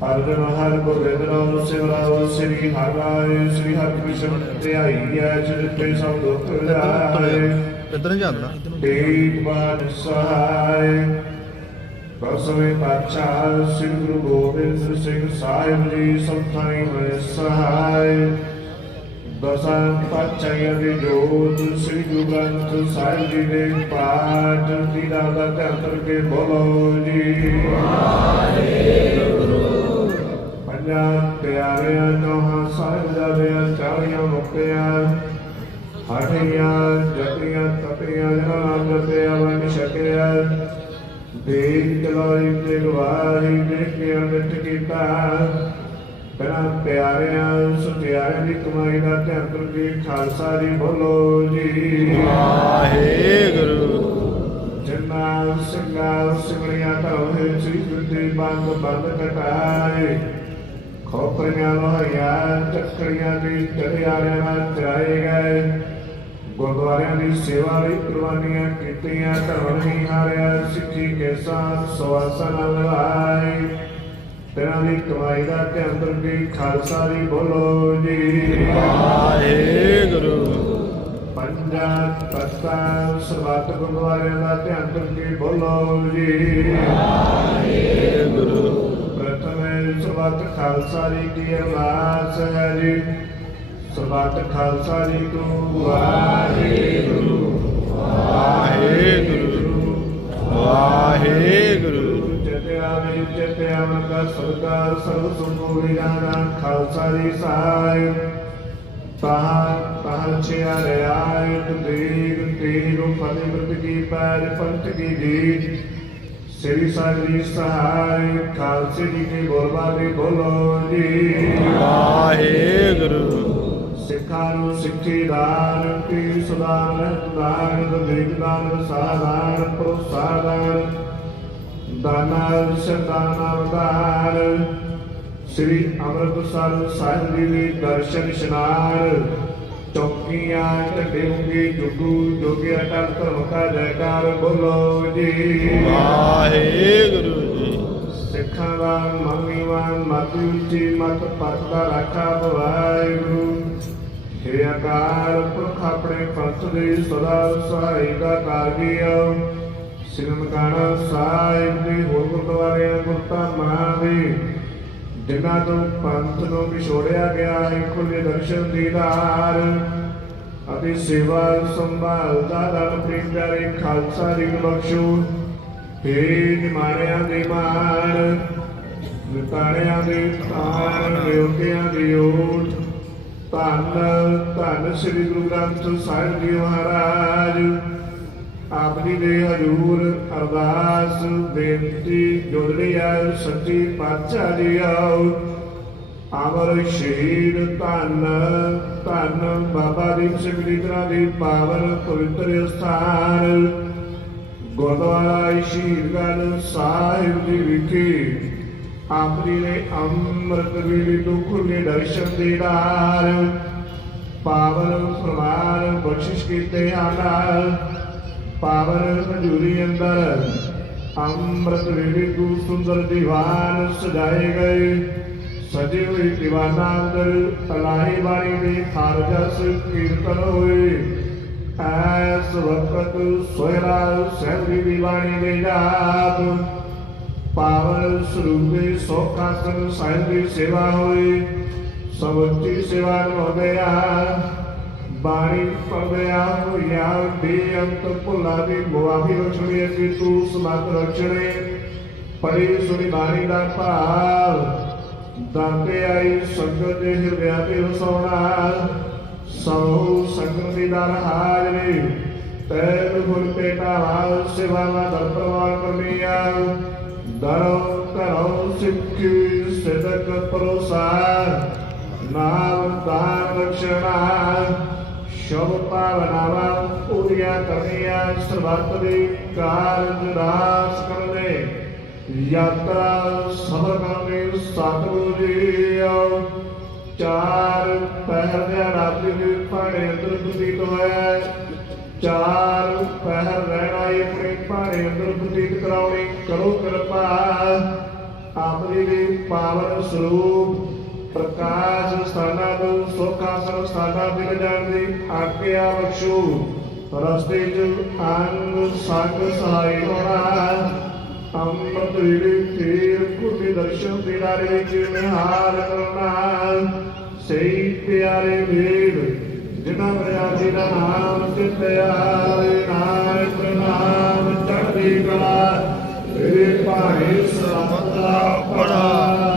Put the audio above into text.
ਵਾਹਿਗੁਰੂ ਸ੍ਰੀ ਹਰ ਗੋਬਿੰਦ ਰਾਮ ਸਿਮਰਾਉ ਸ੍ਰੀ ਹਰਿ ਰਾਏ ਸ੍ਰੀ ਹਰਿ ਕ੍ਰਿਸ਼ਨ ਤੇ ਆਈ ਹੈ ਜਿਤੇ ਸਭ ਦੁੱਖ ਜਾਏ ਇੱਧਰ ਜਾਂਦਾ ਤੇਗ ਬਾਦ ਸਹਾਇ ਬਸਵੇਂ ਪਾਤਸ਼ਾਹ ਸ੍ਰੀ ਗੁਰੂ ਗੋਬਿੰਦ ਸਿੰਘ ਸਾਹਿਬ ਜੀ ਸੰਤਾਈ ਹੋਏ ਸਹਾਇ ਦਸਾਂ ਪਾਤਸ਼ਾਹਾਂ ਦੀ ਜੋਤ ਸ੍ਰੀ ਗੁਰੂ ਗ੍ਰੰਥ ਸਾਹਿਬ ਜੀ ਦੇ ਪਾਠ ਦੀ ਦਾ ਦਾ ਧਿਆਨ ਕਰਕੇ ਬੋਲੋ ਜੀ ਪੰਜਾਂ ਪਿਆਰਿਆਂ ਚੌਹਾਂ ਸਾਹਿਬਜ਼ਾਦਿਆਂ ਚਾਲੀਆਂ ਮੁਕਤਿਆਂ ਹਠੀਆਂ ਜਪੀਆਂ ਤਪੀਆਂ ਜਨਾਂ ਜਪਿਆ ਵੰਡ ਛਕਿਆ। ਦੇਖ ਚਲਾਈ ਤੇ ਗਵਾਹੀ ਦੇਖ ਕੇ ਅੰਮ੍ਰਿਤ ਕੀਤਾ। ਪਹਿਲਾਂ ਪਿਆਰਿਆਂ ਸੁਤਿਆਰਿਆਂ ਦੀ ਕਮਾਈ ਦਾ ਧਿਆਨ ਕਰਕੇ ਖਾਲਸਾ ਜੀ ਬੋਲੋ ਜੀ। ਵਾਹਿਗੁਰੂ। ਜਿੰਨਾ ਸਿੰਘਾਂ ਸਿੰਘਣੀਆਂ ਧਰੋਂ ਸ੍ਰੀ ਗੁਰਦੇ ਬੰਦ ਬੰਦ ਕਟਾਏ। ਖੋਪਰੀਆਂ ਲੋਹੀਆਂ ਚੱਕਰੀਆਂ ਦੀ ਚੜਿਆਰਿਆਂ ਨਾਲ ਚਰਾਏ ਗਏ। ਗੁਰਦੁਆਰਿਆਂ ਦੀ ਸੇਵਾ ਲਈ ਕੁਰਬਾਨੀਆਂ ਕੀਤੀਆਂ ਧਰਮ ਨਹੀਂ ਹਾਰਿਆ ਸਿੱਖੀ ਕੇਸਾਂ ਸਵਾਸਾਂ ਨਾਲ ਲਵਾਏ ਤੇਰਾਂ ਦੀ ਕਮਾਈ ਦਾ ਧਿਆਨ ਰੱਖੀ ਖਾਲਸਾ ਦੀ ਬੋਲੋ ਜੀ। ਵਾਹਿਗੁਰੂ। ਪੰਜਾਂ ਤਖਤਾਂ ਸਰਬੱਤ ਗੁਰਦੁਆਰਿਆਂ ਦਾ ਧਿਆਨ ਕਰਕੇ ਬੋਲੋ ਜੀ। ਵਾਹਿਗੁਰੂ ਸਰਬੱਤ ਖਾਲਸਾ ਜੀ ਕੀ ਅਰਦਾਸ ਹੈ ਜੀ। ਸਰਬੱਤ ਖਾਲਸਾ ਜੀ ਤੋਂ ਵਾਹਿਗੁਰੂ। ਵਾਹਿਗੁਰੂ। ਵਾਹਿਗੁਰੂ। ਜਤਿਆ ਵੀ ਜਤਿਆ ਮਨ ਸਰਕਾਰ ਸਰਬ ਸੁਭੂ ਵਿਦਾਨਾ ਖਾਲਸਾ ਜੀ ਸਾਹਿਬ ਤਾਹ ਤਾਹ ਛਿਆ ਰਿਆਇ ਦੇਗ ਤੇਰੀ ਫਤਿਹ ਬ੍ਰਤ ਕੀ ਪੈਰ ਪੰਥ ਕੀ ਜੀ ਸ੍ਰੀ ਸਾਹਿਬ ਜੀ ਸਹਾਇ ਖਾਲਸੇ ਜੀ ਕੀ ਬੋਲਬਾਦੀ ਬੋਲੋ ਜੀ। ਵਾਹਿਗੁਰੂ। ਸਿੱਖਾਂ ਨੂੰ ਸਿੱਖੀ ਦਾਨ ਪੀਰ ਸੁਦਾਨ ਦਾਨ ਦੇਗ ਦਾਨ ਸਾਧਾਨ ਪ੍ਰੋਸਾਦਾਨ ਦਾਨਾ ਸਰਦਾਨਾ ਅਵਤਾਰ ਸ੍ਰੀ ਅੰਮ੍ਰਿਤਸਰ ਸਾਹਿਬ ਜੀ ਦੇ ਦਰਸ਼ਨ ਇਸ਼ਨਾਨ ਚੌਕੀਆਂ ਢੱਡੇ ਮੁੰਗੀ ਜੁਗੂ ਜੋਗਿਆ ਟਲ ਧਰਮ ਕਾ ਜੈਕਾਰ ਬੋਲੋ ਜੀ। ਵਾਹਿਗੁਰੂ ਜੀ। ਸਿੱਖਾਂ ਦਾ ਮੰਗੀਵਾਨ ਮਤ ਉੱਚੀ ਮਤ ਦਾ ਰਾਖਾ ਵਾਹਿਗੁਰੂ। ਹੇ ਅਕਾਲ ਪੁਰਖ ਆਪਣੇ ਪੰਥ ਦੇ ਸਦਾ ਸਹਾਈ ਦਾ ਕਾਰਜੀਓ ਸ੍ਰੀ ਮਕਾਨਾ ਸਾਹਿਬ ਦੇ ਹੋਰ ਗੁਰਦੁਆਰਿਆਂ ਗੁਰਤਾ ਮਨਾ ਦੇ ਜਿਨ੍ਹਾਂ ਤੋਂ ਪੰਥ ਨੂੰ ਵਿਛੋੜਿਆ ਗਿਆ ਹੈ ਖੁੱਲੇ ਦਰਸ਼ਨ ਦੀਦਾਰ ਅਤੇ ਸੇਵਾ ਸੰਭਾਲ ਦਾ ਦਾਨ ਪ੍ਰੇਮ ਪਿਆਰੇ ਖਾਲਸਾ ਜੀ ਨੂੰ ਬਖਸ਼ੋ। ਹੇ ਨਿਮਾਣਿਆਂ ਦੇ ਮਾਣ ਨਿਤਾਣਿਆਂ ਦੇ ਤਾਣ ਵਿਉਤਿਆਂ ਦੀ ਓਟ। ਧੰਨ ਧੰਨ ਸ੍ਰੀ ਗੁਰੂ ਗ੍ਰੰਥ ਸਾਹਿਬ ਜੀ ਮਹਾਰਾਜ। ਆਪ ਜੀ ਦੇ ਹਜ਼ੂਰ ਅਰਦਾਸ, ਬੇਨਤੀ ਜੁੜਦੀ ਹੈ ਸੱਚੀ ਪਾਤਸ਼ਾਹ ਜੀ ਆਓ। ਅਮਰ ਸ਼ਹੀਦ ਧੰਨ ਧੰਨ ਬਾਬਾ ਦੀਪ ਸਿੰਘ ਜੀ ਦੀ ਪਾਵਨ ਪਵਿੱਤਰ ਸਥਾਨ ਗੁਰਦੁਆਰਾ ਸ਼ਹੀਦਗੜ੍ਹ ਸਾਹਿਬ ਜੀ ਵਿਖੇ ਆਪ ਜੀ ਨੇ ਅੰਮ੍ਰਿਤ ਵੇਲੇ ਤੋਂ ਖੁੱਲੇ ਦਰਸ਼ਨ ਦੀਦਾਰ ਪਾਵਨ ਫਰਮਾਨ ਬਖਸ਼ਿਸ਼ ਕੀਤੇ ਹਨ ਪਾਵਨ ਮਨਜੂਰੀ ਅੰਦਰ ਅੰਮ੍ਰਿਤ ਵੇਲੇ ਤੋਂ ਸੁੰਦਰ ਦੀਵਾਨ ਸਜਾਏ ਗਏ। ਸਜੇ ਹੋਏ ਦੀਵਾਨਾਂ ਅੰਦਰ ਤਲਾਹੀ ਬਾਣੀ ਦੇ ਖਾਰਜਸ ਕੀਰਤਨ ਹੋਏ। ਐਸ ਵਕਤ ਸੋਇਰਾ ਸਾਹਿਬ ਦੀ ਬਾਣੀ ਦੇ ਜਾਪ ਪਾਵਨ ਸਰੂਪੇ ਸੋਖਾਸਨ ਸਾਹਿਬ ਦੀ ਸੇਵਾ ਹੋਈ ਸਮੁੱਚੀ ਸੇਵਾ ਨਿਭਾਉਂਦਿਆ ਬਾਣੀ ਪੜਦਿਆ ਹੋਇਆ ਬੇਅੰਤ ਭੁੱਲਾ ਦੀ ਮੁਆਫੀ ਬਖਸ਼ਣੀ ਕਿ ਤੂੰ ਸਮਤ ਰਖਣੇ। ਪੜੀ ਸੁਣੀ ਬਾਣੀ ਦਾ ਭਾਵ, ਦਾਤੇ ਆਈ ਸੰਗਤ ਦੇ ਹਿਰਦਿਆਂ ਤੇ ਵਸਾਉਣਾ ਸੋ ਸੰਗਤ ਦੀ ਦਰ ਹਾਜ਼ਰੀ, ਤੈਨੂੰ ਗੁਰ ਤੇ ਢਾਵਾ ਸੇਵਾ ਦਾ ਕਰਨੀਆ ਦਰੋ ਕਰੋ ਸਿੱਖੀ ਸਿੱਧ ਨਿਰਕ ਨਾਮ ਦਾਨ ਬਖਸ਼ਣਾ ਸ਼ੁਭ ਭਾਵਨਾਵਾਂ ਪੂਰੀਆਂ ਕਰਨੀਆਂ ਸਰਬੱਤ ਦੇ ਕਾਰਜ ਰਾਸ ਕਰਨੇ ਯਾਤਰਾ ਸਫਲ ਕਰਨੀ ਸਤਿਗੁਰੂ ਜੀ ਆਓ। ਚਾਰ ਪਹਿਰ ਦੇ ਰਾਤਰੀ ਦੇ ਭਾੜੇ ਅੰਦਰ ਬਤੀਤ ਹੋਇਆ ਚਾਰ ਪਹਿਰ ਰਹਿਣਾ ਹੀ ਆਪਣੇ ਭਾੜੇ ਅੰਦਰ ਬਤੀਤ ਕਰਾਉਣੀ ਕਰੋ ਕਿਰਪਾ। ਆਪਣੀ ਦੇ ਪਾਵਨ ਸਰੂਪ ਪ੍ਰਕਾਸ਼ ਸਥਾਨਾਂ ਨੂੰ ਸੁਖ ਆਸਨ ਸਥਾਨਾਂ ਦੇ ਜਾਣ ਆਗਿਆ ਬਖਸ਼ੋ। ਰਸਤੇ ਚ ਅੰਗ ਸੰਗ ਸਹਾਈ ਹੋਣਾ। ਅੰਮ੍ਰਿਤ ਵੇਲੇ ਤੇਰ ਕੁਟੀ ਦਰਸ਼ਨ ਦੀਦਾਰੇ ਵਿੱਚ ਨਿਹਾਰ ਕਰਨਾ ਸਹੀ ਪਿਆਰੇ ਵੇਦ, ਜਿਨ੍ਹਾਂ ਮਰਿਆਦੀ ਦਾ ਨਾਮ ਤੇ ਪਿਆਰੇ ਨਾਮ ਪ੍ਰਣਾਮ ਚੜ੍ਹਦੀ ਕਲਾ ਤੇਰੇ ਭਾਣੇ ਸਲਾਮਤ ਪੜਾ